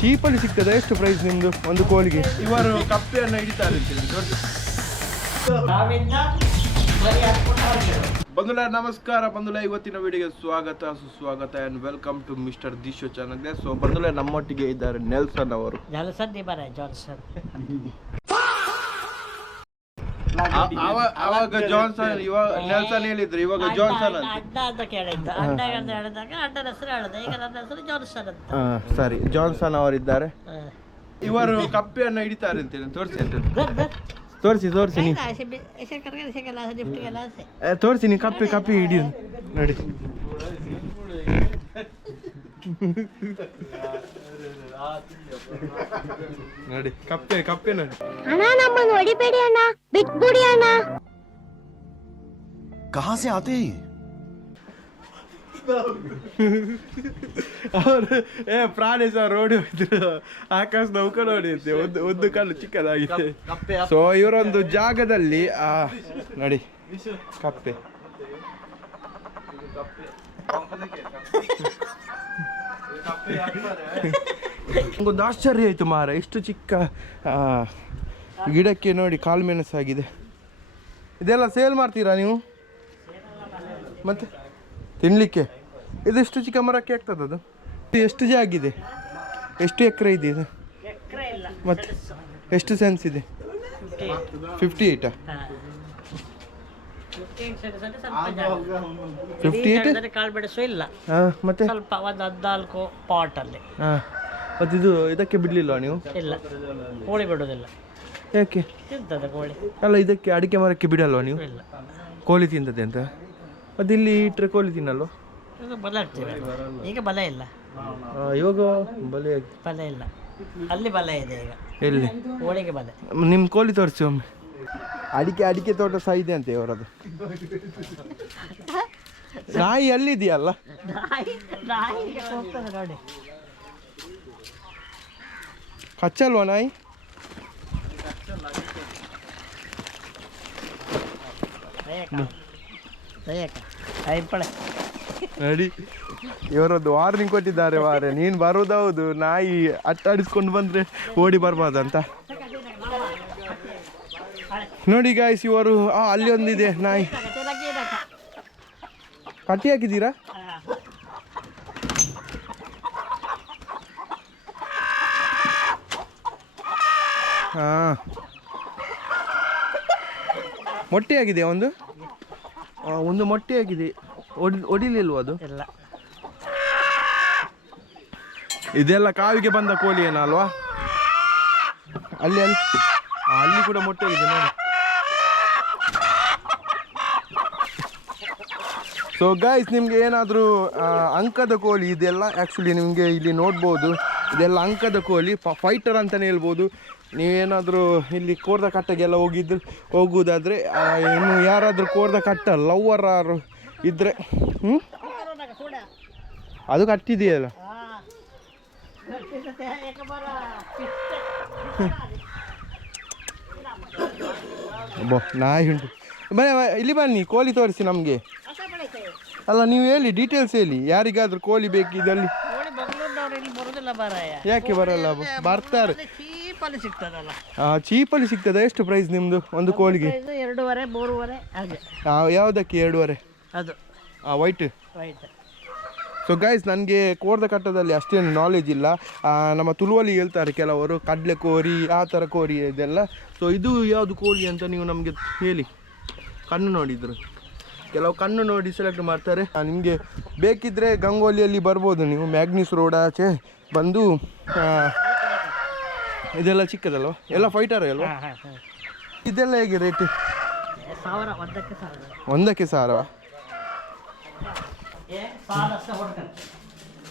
ಚೀಪಲ್ಲಿ ಸಿಗ್ತದೆ. ಎಷ್ಟು ಪ್ರೈಸ್ ನಿಮ್ಮದು ಒಂದು ಕೋಳಿಗೆ? ಇವರು ಕಪ್ಪೆಯನ್ನು ಹಿಡಿತಾರೆ ಅಂತೇಳಿ ಬಂಧುಲ ನಮಸ್ಕಾರ ಬಂಧುಲ, ಇವತ್ತಿನ ವಿಡಿಯೋಗೆ ಸ್ವಾಗತ ಸುಸ್ವಾಗತ ಆ್ಯಂಡ್ ವೆಲ್ಕಮ್ ಟು ಮಿಸ್ಟರ್ ದಿಶೋ ಚಾನಲ್ಗೆ. ಸೊ ಬಂಧುಲ ನಮ್ಮೊಟ್ಟಿಗೆ ಇದ್ದಾರೆ ನೆಲ್ಸನ್ ಅವರು. ಅವಾಗ ಜಾನ್ಸನ್, ಇವಾಗ ನೆಲ್ಸನ್ ಹೇಳಿದ್ರು, ಇವಾಗ ಜಾನ್ಸನ್ ಅಂತ. ಸರಿ, ಜಾನ್ಸನ್ ಅವರಿದ್ದಾರೆ. ಇವರು ಕಪ್ಪೆಯನ್ನು ಹಿಡಿತಾರೆ ಅಂತೇಳಿ ತೋರಿಸಿ ಅಂತ ತೋರಿಸಿ ನೀವು ತೋರಿಸಿ, ನೀವು ಕಪ್ಪೆ ಹಿಡಿಯೋದು ನೋಡಿ. ನೋಡಿ ಕಪ್ಪೆ ನೋಡಿ. ಅಣ್ಣ ನಮ್ಮನ್ನು ಹೊಡಿಬೇಡಿ ಅಣ್ಣ, ಬಿಟ್ಬಿಡಿ ಅಣ್ಣ. कहाँ से आते हैं ಅವರು ಪ್ರಾಣೇಶ್ ಅವರು ಓಡಿ ಹೋಯ್ತು, ಆಕಾಶ ನೌಕ ನೋಡಿದ್ದೆ, ಒಂದು ಕಲ್ಲು ಚಿಕ್ಕದಾಗಿದೆ. ಸೊ ಇವರೊಂದು ಜಾಗದಲ್ಲಿ ನೋಡಿ ಕಪ್ಪೆ. ಒಂದು ಆಶ್ಚರ್ಯ ಆಯ್ತು ಮಾರ, ಇಷ್ಟು ಚಿಕ್ಕ ಗಿಡಕ್ಕೆ ನೋಡಿ ಕಾಳು ಮೆಣಸಾಗಿದೆ. ಇದೆಲ್ಲ ಸೇಲ್ ಮಾಡ್ತೀರಾ ನೀವು ಮತ್ತೆ ತಿನ್ಲಿಕ್ಕೆ? ಇದೆಷ್ಟು ಚಿಕ್ಕ ಮರಕ್ಕೆ ಆಗ್ತದೆ ಅದು? ಎಷ್ಟು ಜಾಗಿದೆ, ಎಷ್ಟು ಎಕರೆ ಇದೆ ಇದು? ಮತ್ತೆ ಎಷ್ಟು ಸೆನ್ಸ್ ಇದೆ? 58 ಮತ್ತೆ ಮತ್ತೆ ಇದು ಇದಕ್ಕೆ ಬಿಡ್ಲಿಲ್ಲ ನೀವು? ಇಲ್ಲ, ಕೋಳಿ ಬಿಡೋದಿಲ್ಲ. ಯಾಕೆ? ಕೋಳಿ ಅಲ್ಲ, ಇದಕ್ಕೆ ಅಡಿಕೆ ಮರಕ್ಕೆ ಬಿಡಲ್ವಾ ನೀವು? ಇಲ್ಲ, ಕೋಳಿ ತಿಂತದೆ ಅಂತ. ಅದು ಇಲ್ಲಿ ಇಟ್ಟರೆ ಕೋಳಿ ತಿನ್ನಲ್ವ? ಬಲ ಇಡ್ತೀವಿ. ಈಗ ಬಲ ಇಲ್ಲ, ಇವಾಗ ಬಲೆ ಇಲ್ಲ. ಅಲ್ಲಿ ಬಲ ಇದೆ ಈಗ. ಎಲ್ಲಿ? ಕೋಳಿಗೆ ಬಲ. ನಿಮ್ಮ ಕೋಳಿ ತೋರಿಸಿ ಒಮ್ಮೆ. ಅಡಿಕೆ ತೋಟ ಸಹ ಇದೆ ಅಂತೆ ಅವರದು. ನಾಯಿ ಅಲ್ಲಿದೆಯಲ್ಲ, ನೋಡಿ ಕಚ್ಚಲ್ವಾ ನಾಯಿ? ನೋಡಿ, ಇವರೊಂದು ವಾರ್ನಿಂಗ್ ಕೊಟ್ಟಿದ್ದಾರೆ ಮಾರೆ, ನೀನು ಬರೋದೌದು, ನಾಯಿ ಅಟ್ಟಾಡಿಸ್ಕೊಂಡು ಬಂದರೆ ಓಡಿ ಬರ್ಬಾರ್ದಂತ. ನೋಡಿ ಗಾಯ್ಸ್, ಇವರು ಅಲ್ಲಿ ಒಂದಿದೆ ನಾಯಿ. ಕಟ್ಟಿ ಹಾಕಿದ್ದೀರಾ? ಹಾಂ, ಮೊಟ್ಟೆ ಆಗಿದೆ ಒಂದು ಮೊಟ್ಟೆ ಆಗಿದೆ. ಒಡಿಲಿಲ್ವ ಅದು? ಇಲ್ಲ, ಇದೆಲ್ಲ ಕಾವಿಗೆ ಬಂದ ಕೋಳಿ ಏನಲ್ವಾ? ಅಲ್ಲಿ ಕೂಡ ಮೊಟ್ಟೆ ಆಗಿದೆ ನೋಡಿ. ಸೊ ಗೈಸ್, ನಿಮಗೆ ಏನಾದರೂ ಅಂಕದ ಕೋಳಿ ಇದೆಲ್ಲ ಆ್ಯಕ್ಚುಲಿ ನಿಮಗೆ ಇಲ್ಲಿ ನೋಡ್ಬೋದು. ಇದೆಲ್ಲ ಅಂಕದ ಕೋಳಿ, ಫೈಟರ್ ಅಂತಲೇ ಹೇಳ್ಬೋದು. ನೀವೇನಾದರೂ ಇಲ್ಲಿ ಕೋರ್ದ ಕಟ್ಟೆಗೆಲ್ಲ ಹೋಗುವುದಾದರೆ, ಇನ್ನು ಯಾರಾದರೂ ಕೋರ್ದ ಕಟ್ಟ ಲವ್ವರ್ ಇದ್ದರೆ ಅದು ಕಟ್ಟಿದೆಯಲ್ಲ. ನಾಯಿ ಉಂಟು. ಇಲ್ಲಿ ಬನ್ನಿ, ಕೋಳಿ ತೋರಿಸಿ ನಮಗೆ. ಅಲ್ಲ, ನೀವು ಹೇಳಿ, ಡೀಟೇಲ್ಸ್ ಹೇಳಿ. ಯಾರಿಗಾದ್ರೂ ಕೋಳಿ ಬೇಕಿದ್ದಲ್ಲಿ? ಯಾಕೆ ಬರಲ್ಲ? ಬರ್ತಾರೆ. ಚೀಪಲ್ಲಿ ಸಿಗ್ತದೆ. ಎಷ್ಟು ಪ್ರೈಸ್ ನಿಮ್ಮದು ಒಂದು ಕೋಳಿಗೆ? 2.5-3.5 ಹಾಗೆ. ಯಾವುದಕ್ಕೆ 2.5? ಅದು ವೈಟ್. ಸೊ ಗೈಸ್, ನನಗೆ ಕೋರ್ದ ಕಟ್ಟದಲ್ಲಿ ಅಷ್ಟೇನು ನಾಲೆಜ್ ಇಲ್ಲ. ನಮ್ಮ ತುಳುವಲ್ಲಿ ಹೇಳ್ತಾರೆ ಕೆಲವರು, ಕಡಲೆ ಕೋರಿ, ಆ ಥರ ಕೋರಿ ಇದೆಲ್ಲ. ಸೊ ಇದು ಯಾವುದು ಕೋಳಿ ಅಂತ ನೀವು ನಮಗೆ ಹೇಳಿ. ಕಣ್ಣು ನೋಡಿದ್ರು, ಕೆಲವು ಕಣ್ಣು ನೋಡಿ ಸೆಲೆಕ್ಟ್ ಮಾಡ್ತಾರೆ. ನಿಮಗೆ ಬೇಕಿದ್ದರೆ ಗಂಗೋಲಿಯಲ್ಲಿ ಬರ್ಬೋದು ನೀವು, ಮ್ಯಾಗ್ನಿಸ್ ರೋಡ್ ಆಚೆ ಬಂದು. ಇದೆಲ್ಲ ಚಿಕ್ಕದಲ್ವ? ಎಲ್ಲ ಫೈಟರ್ ಅಲ್ವಾ? ಇದೆಲ್ಲ ಹೇಗೆ ರೇಟ್? 1,000. ಒಂದಕ್ಕೆ 1,000?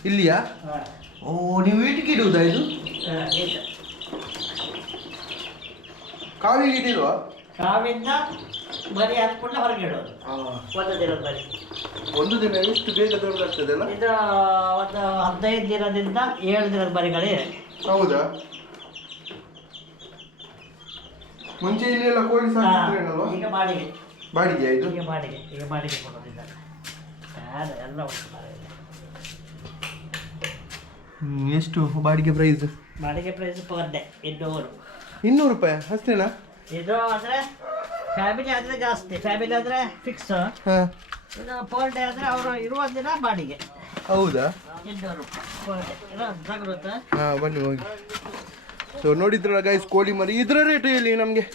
ಇಲ್ಲಿಯಾ? ಓ, ನೀವು ವೀಟಿಗೆ ಇಡುವುದಾ ಇದು? ಕಾವಿಗೆ ಇಡಿಲ್ವಾ? ಕಾವಿಂದ ಬರೀ ಹಾಕ್ಕೊಂಡು ಹೊರಗೆ ಇಡೋದು. ಒಂದು ದಿನ ಎಷ್ಟು ಬೇಗ ದೊಡ್ಡದಾಗ್ತದೆ ಅಲ್ಲ? ಇದು ಒಂದು 15 ದಿನದಿಂದ 7 ದಿನದ ಮರಿಗಳೇ. ಹೌದಾ? ಮುಂಚೆ ಇಲ್ಲಿ ಎಲ್ಲ ಕೋಳಿ ಸಾಕಿದ್ರೇನಲ್ವಾ? ಈಗ ಬಾಡಿಗೆ ಇದು? ಈಗ ಬಾಡಿಗೆ ಕೊಡೋದಿದ್ದಾರೆ. ಎಲ್ಲ ಉಂಟು. ಎಷ್ಟು ಬಾಡಿಗೆ ಪ್ರೈಸ್? ಬಾಡಿಗೆ ಪ್ರೈಸ್ ಪರ್ ಡೇ 200. 200 ರೂಪಾಯಿ ಅಷ್ಟೇನಾ? ಇದು ಅಂದರೆ ಫ್ಯಾಮಿಲಿ ಆದರೆ ಜಾಸ್ತಿ, ಫ್ಯಾಮಿಲಿ ಆದರೆ ಫಿಕ್ಸ್. ಹಾಂ, ಇದು ಪರ್ ಡೇ ಅಂದರೆ ಅವರು ಇರುವ ದಿನ ಬಾಡಿಗೆ ಹೌದಾ? 200 ರೂಪಾಯಿ ಪರ್ ಡೇ. ಜಾಗೃತ. ಹಾಂ, ಬನ್ನಿ ಹೋಗಿ. ಸೊ ನೋಡಿದ್ರಲ್ಲ ಗೈಸ್, ಕೋಳಿ ಮರಿ ಇದರ ರೇಟ್ ಹೇಳಿ ನಮಗೆ.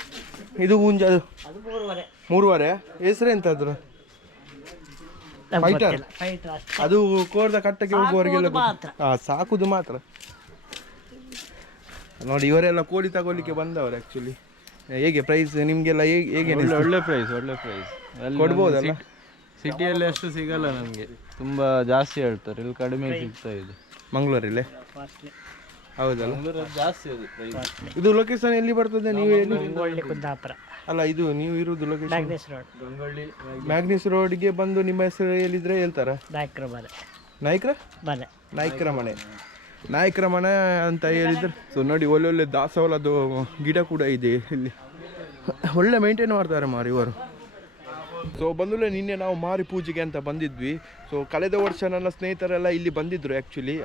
ಇದು ಹುಂಜ ಅದು ಅದು 3.5. 3.5. ಹೆಸರು ಎಂತ ಅದ್ರ? ಫೈಟರ್. ಫೈಟರ್ ಅಷ್ಟೇ. ಅದು ಕೋರ್ದ ಕಟ್ಟಕ್ಕೆ ಹೋಗುವವರಿಗೆಲ್ಲ ಸಾಕುವುದು ಮಾತ್ರ. ಹಾಂ, ಸಾಕುದು ಮಾತ್ರ. ನೋಡಿ ಇವರೆಲ್ಲ ಕೋಳಿ ತಗೊಳ್ಳಿಕ್ಕೆ ಬಂದವರು ಆ್ಯಕ್ಚುಲಿ. ಹೇಗೆ ಪ್ರೈಸ್ ನಿಮಗೆಲ್ಲ ಹೇಗೆ ಒಳ್ಳೆ ಪ್ರೈಸ್ ಕೊಡ್ಬೋದಲ್ಲ? ಸಿಟಿಯಲ್ಲಿ ಅಷ್ಟು ಸಿಗಲ್ಲ ನಮಗೆ, ತುಂಬಾ ಜಾಸ್ತಿ ಹೇಳ್ತಾರೆ. ಇಲ್ಲಿ ಕಡಿಮೆ ಸಿಗ್ತಾ ಇದೆ ಮಂಗಳೂರಲ್ಲಿ. ಕಾಸ್ಟ್ಲಿ. ಹೌದಲ್ಲ? ಮಂಗಳೂರಲ್ಲಿ ಜಾಸ್ತಿ ಅದು ಪ್ರೈಸ್. ಇದು ಲೊಕೇಶನ್ ಎಲ್ಲಿ ಬರ್ತದೆ? ನೀವು ಹೇಳಿ. ಗಂಗೊಳ್ಳಿ ಕುಂದಾಪುರ, ಅಲ್ಲ, ಇದು ನೀವು ಇರುವುದು ಲೊಕೇಶನ್ ಮ್ಯಾಗ್ನೆಸ್ ರೋಡ್. ಗಂಗೊಳ್ಳಿ ಮ್ಯಾಗ್ನಿಸ್ ರೋಡ್ಗೆ ಬಂದು ನಿಮ್ಮ ಹೆಸರು ಹೇಳಿದ್ರೆ ಹೇಳ್ತಾರ? ನಾಯ್ಕರ ಮನೆ. ನಾಯ್ಕರ ಮನೆ. ನಾಯ್ಕರ ಮನೆ. ನಾಯ್ಕರ ಮನೆ ಅಂತ ಹೇಳಿದ್ರೆ. ಸೊ ನೋಡಿ, ಒಳ್ಳೊಳ್ಳೆ ದಾಸವಾಳದ್ದು ಗಿಡ ಕೂಡ ಇದೆ ಇಲ್ಲಿ. ಒಳ್ಳೆ ಮೇಂಟೈನ್ ಮಾಡ್ತಾರೆ ಮಾರಿ ಇವರು. ಸೊ ಬಂದುಲೆ ನಿನ್ನೆ ನಾವು ಮಾರಿ ಪೂಜೆಗೆ ಅಂತ ಬಂದಿದ್ವಿ. ಸೊ ಕಳೆದ ವರ್ಷ ನನ್ನ ಸ್ನೇಹಿತರೆಲ್ಲ ಇಲ್ಲಿ ಬಂದಿದ್ದರು ಆ್ಯಕ್ಚುಲಿ.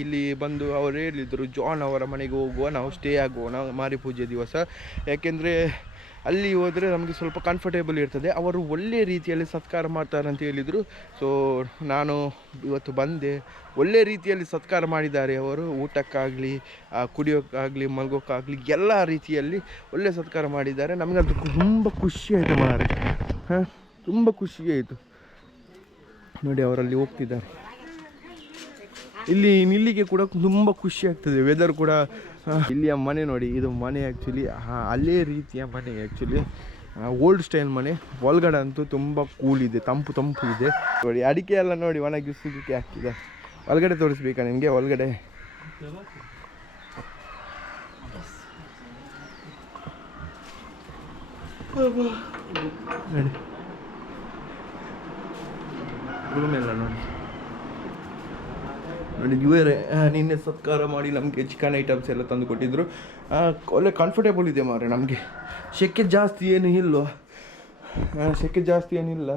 ಇಲ್ಲಿ ಬಂದು ಅವರು ಹೇಳಿದರು, ಜಾನ್ ಅವರ ಮನೆಗೆ ಹೋಗುವ, ನಾವು ಸ್ಟೇ ಆಗುವ ಮಾರಿ ಪೂಜೆ ದಿವಸ. ಯಾಕೆಂದರೆ ಅಲ್ಲಿ ಹೋದರೆ ನಮಗೆ ಸ್ವಲ್ಪ ಕಂಫರ್ಟೇಬಲ್ ಇರ್ತದೆ. ಅವರು ಒಳ್ಳೆಯ ರೀತಿಯಲ್ಲಿ ಸತ್ಕಾರ ಮಾಡ್ತಾರೆ ಅಂತ ಹೇಳಿದರು. ಸೊ ನಾನು ಇವತ್ತು ಬಂದೆ. ಒಳ್ಳೆಯ ರೀತಿಯಲ್ಲಿ ಸತ್ಕಾರ ಮಾಡಿದ್ದಾರೆ ಅವರು. ಊಟಕ್ಕಾಗಲಿ, ಕುಡಿಯೋಕ್ಕಾಗಲಿ, ಮಲ್ಗೋಕ್ಕಾಗಲಿ ಎಲ್ಲ ರೀತಿಯಲ್ಲಿ ಒಳ್ಳೆಯ ಸತ್ಕಾರ ಮಾಡಿದ್ದಾರೆ. ನಮಗಂತೂ ತುಂಬ ಖುಷಿ ಆಯಿತು ಮಾರೆ. ಹಾಂ, ತುಂಬ ಖುಷಿ ಆಯಿತು. ನೋಡಿ ಅವರಲ್ಲಿ ಹೋಗ್ತಿದ್ದಾರೆ. ಇಲ್ಲಿ ನಿಲ್ಲಿಗೆ ಕೂಡ ತುಂಬ ಖುಷಿ ಆಗ್ತದೆ. ವೆದರ್ ಕೂಡ. ಇಲ್ಲಿಯ ಮನೆ ನೋಡಿ, ಇದು ಮನೆ ಆ್ಯಕ್ಚುಲಿ ಅಲ್ಲೇ ರೀತಿಯ ಮನೆ ಆ್ಯಕ್ಚುಲಿ. ಓಲ್ಡ್ ಸ್ಟೈಲ್ ಮನೆ. ಒಳಗಡೆ ಅಂತೂ ತುಂಬ ಕೂಲ್ ಇದೆ, ತಂಪು ತಂಪು ಇದೆ. ನೋಡಿ ಅಡಿಕೆ ಎಲ್ಲ ನೋಡಿ ಒಣಗಿ ಸುಗಿಕೆ ಹಾಕ್ತಿದೆ. ಒಳಗಡೆ ತೋರಿಸ್ಬೇಕಾ ನಿಮಗೆ? ಒಳಗಡೆ ನೋಡಿ, ರೂಮ್ ಎಲ್ಲ ನೋಡಿ. ನೋಡಿ ಇವರೇ ನಿನ್ನೆ ಸತ್ಕಾರ ಮಾಡಿ ನಮಗೆ ಚಿಕನ್ ಐಟಮ್ಸ್ ಎಲ್ಲ ತಂದು ಕೊಟ್ಟಿದ್ದರು. ಒಳ್ಳೆ ಕಂಫರ್ಟೇಬಲ್ ಇದೆ ಮಾರೆ ನಮಗೆ. ಸೆಕೆ ಜಾಸ್ತಿ ಏನು ಇಲ್ವ? ಸೆಕೆ ಜಾಸ್ತಿ ಏನಿಲ್ಲ.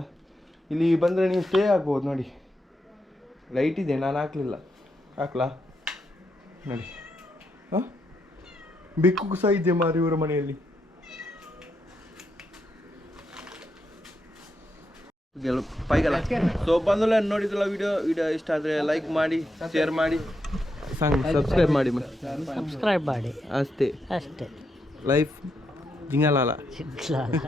ಇಲ್ಲಿ ಬಂದರೆ ನೀವು ಸ್ಟೇ ಆಗ್ಬೋದು. ನೋಡಿ ಲೈಟ್ ಇದೆ, ನಾನು ಹಾಕಲಿಲ್ಲ. ಹಾಕ್ಲಾ? ನೋಡಿ, ಹಾಂ, ಬೆಕ್ಕು ಸಹ ಇದೆ ಮಾರಿ ಇವರ ಮನೆಯಲ್ಲಿ. ಪೈಗಲ್ಲ. ಸೊ ಬಂದಲ್ಲ, ನೋಡಿದ್ರಲ್ಲ ವಿಡಿಯೋ ಇಷ್ಟ ಆದರೆ ಲೈಕ್ ಮಾಡಿ, ಶೇರ್ ಮಾಡಿ, ಸಬ್ಸ್ಕ್ರೈಬ್ ಮಾಡಿ. ಸಬ್ಸ್ಕ್ರೈಬ್ ಮಾಡಿ ಅಷ್ಟೇ. ಅಷ್ಟೇ. ಲೈಫ್ ಜಿಂಗಲಾಲ. ಸಿಗ್ಲಲ್ಲ.